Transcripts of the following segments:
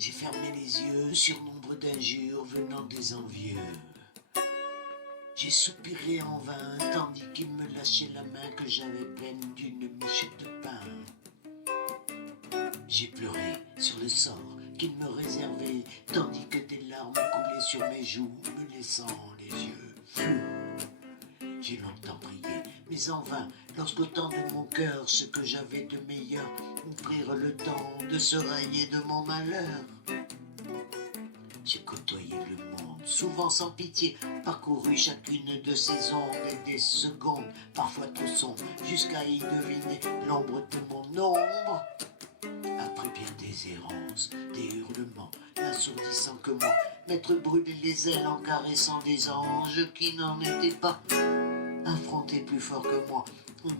J'ai fermé les yeux sur nombre d'injures venant des envieux. J'ai soupiré en vain, tandis qu'il me lâchait la main que j'avais pleine d'une miche de pain. J'ai pleuré sur le sort qu'il me réservait, tandis que des larmes coulaient sur mes joues, me laissant les yeux flous. J'ai longtemps prié, mais en vain, lorsqu'au temps de mon cœur, ce que j'avais de meilleur, prirent le temps de se railler de mon malheur. J'ai côtoyé le monde, souvent sans pitié, parcouru chacune de ses ondes et des secondes, parfois trop sombres, jusqu'à y deviner l'ombre de mon ombre. Après bien des errances, des hurlements, n'assourdissant que moi, m'être brûlé les ailes en caressant des anges qui n'en étaient pas, affrontés plus fort que moi,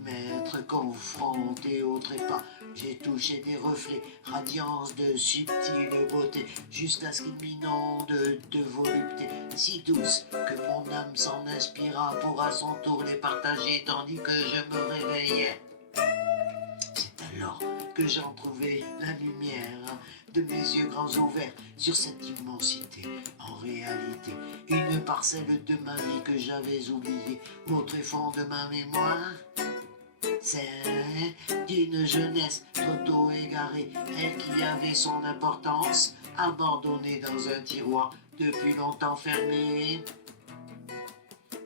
m'être confronté au trépas. J'ai touché des reflets, radiance de subtile beauté, jusqu'à ce qu'ils m'inondent de volupté, si douce que mon âme s'en inspira pour à son tour les partager, tandis que je me réveillais. C'est alors que j'en trouvais la lumière de mes yeux grands ouverts sur cette immensité. En réalité, une parcelle de ma vie que j'avais oubliée, au tréfonds de ma mémoire. C'est d'une jeunesse trop tôt égarée, elle qui avait son importance, abandonnée dans un tiroir depuis longtemps fermé.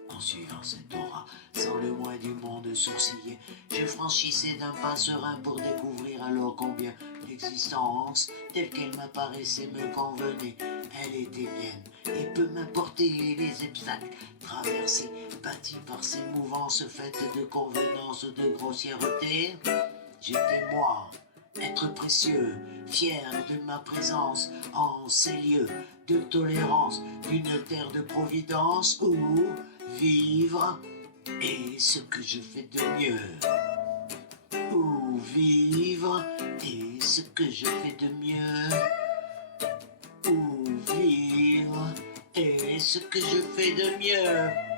En suivant cette aura, sans le moins du monde sourciller, je franchissais d'un pas serein pour découvrir alors combien l'existence, telle qu'elle m'apparaissait, me convenait. Elle était mienne, et peu m'importer les obstacles traversés, bâtis par ces mouvances faites de convenances, de grossièreté. J'étais moi, être précieux, fier de ma présence en ces lieux de tolérance, d'une terre de providence où vivre est ce que je fais de mieux. Où vivre est ce que je fais de mieux. Où vivre est ce que je fais de mieux.